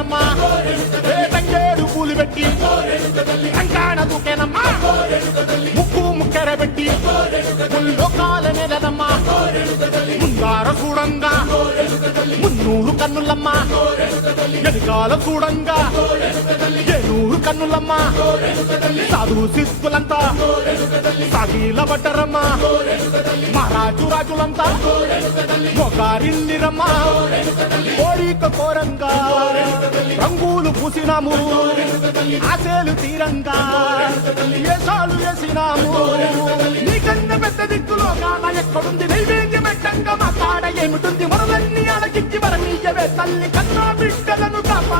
నెలనమ్మా తంగేడు పూలు పెట్టి కంకాణ దూకేనమ్మా ముక్కు ముక్కెర పెట్టి ముల్లోకాల నెలనమ్మా ముందార చూడంగా మున్నూరు కన్నులమ్మా ఎనకాల చూడంగా ఏనూరు కన్నులమ్మా సాధు శిస్తులంతా సాగిల పడ్డరమ్మా మహారాజు రాజులంతా మొగారిల్లిరమ్మా కోరిక కోరంగా రంగులు పూసినాము ఆశలు తీరంగా ఏసాలు వేసినాము నీకన్నా పెద్ద దిక్కులో కాన ఎక్కడుంది నైవేద్యం పెట్టంగా మా కాడ ఏమిటుంది మనలన్నీ అడగిచ్చి మరమీయవే తల్లి కన్నా బిడ్డలను కాపా